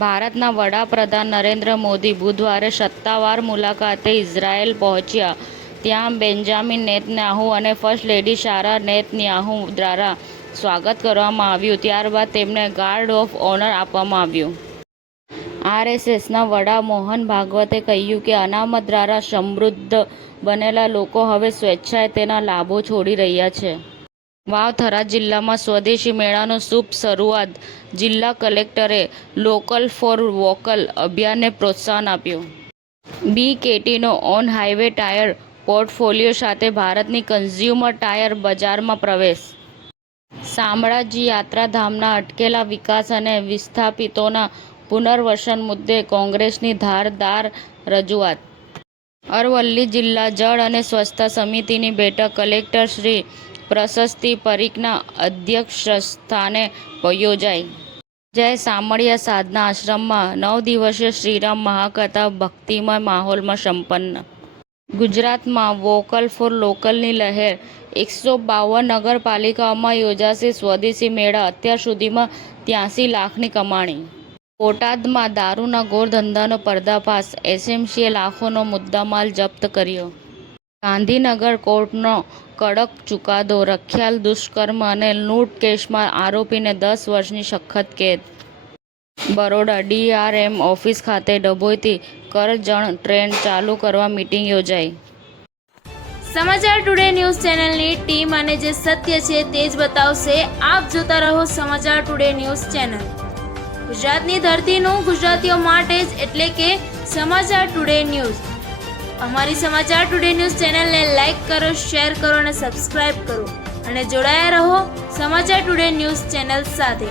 ભારતના વડાપ્રધાન નરેન્દ્ર મોદી બુધવારે સત્તાવાર મુલાકાતે ઇઝરાયેલ પહોંચ્યા. ત્યાં બેન્જામિન નેતન્યાહુ અને ફર્સ્ટ લેડી સારા નેતન્યાહુ દ્વારા સ્વાગત કરવામાં આવ્યું. ત્યારબાદ તેમને ગાર્ડ ઓફ ઓનર આપવામાં આવ્યું. આરએસએસના વડા મોહન ભાગવતે કહ્યું કે અનામત દ્વારા સમૃદ્ધ બનેલા લોકો હવે સ્વેચ્છાએ તેના લાભો છોડી રહ્યા છે. વાવ-થરાદ જિલ્લામાં સ્વદેશી મેળાનો શુભ શરૂઆત. જિલ્લા કલેક્ટરે લોકલ ફોર વોકલ અભિયાનને પ્રોત્સાહન આપ્યું. બીકેટીનો ઓન હાઇવે ટાયર પોર્ટફોલિયો સાથે ભારતની કન્ઝ્યુમર ટાયર બજારમાં પ્રવેશ. શામળાજી યાત્રાધામના અટકેલા વિકાસ અને વિસ્થાપિતોના પુનર્વસન મુદ્દે કોંગ્રેસની ધારદાર રજૂઆત. અરવલ્લી જિલ્લા જળ અને સ્વચ્છતા સમિતિની બેઠક કલેક્ટર શ્રી પ્રશસ્તિ પરીખના અધ્યક્ષસ્થાને યોજાઈ. જય શામળિયા સાધના આશ્રમમાં 9 દિવસીય શ્રીરામ મહાકથા ભક્તિમય માહોલમાં સંપન્ન. ગુજરાતમાં વોકલ ફોર લોકલની લહેર. 152 નગરપાલિકાઓમાં યોજાશે સ્વદેશી મેળા. અત્યાર સુધીમાં 83 લાખની કમાણી. બોટાદમાં દારૂના ગોરધંધાનો પર્દાફાશ. એસએમસીએ લાખોનો મુદ્દામાલ જપ્ત કર્યો. ગાંધીનગર કોર્ટનો કડક ચુકાદો. રખિયાલ દુષ્કર્મ અને લૂંટ કેસમાં આરોપીને 10 વર્ષની સખત કેદ. બરોડા ડીઆરએમ ઓફિસ ખાતે ડભોઈથી કરજણ ટ્રેન ચાલુ કરવા મીટિંગ યોજાઈ. સમાચાર ટુડે ન્યૂઝ ચેનલની ટીમ અને જે સત્ય છે તે જ બતાવશે. આપ જોતા રહો સમાચાર ટુડે ન્યૂઝ ચેનલ. ગુજરાતની ધરતીનું ગુજરાતીઓ માટે જ, એટલે કે સમાચાર ટુડે ન્યૂઝ. અમારી સમાચાર ટુડે ન્યૂઝ ચેનલને લાઇક કરો, શેર કરો અને સબસ્ક્રાઇબ કરો અને જોડાયા રહો સમાચાર ટુડે ન્યૂઝ ચેનલ સાથે.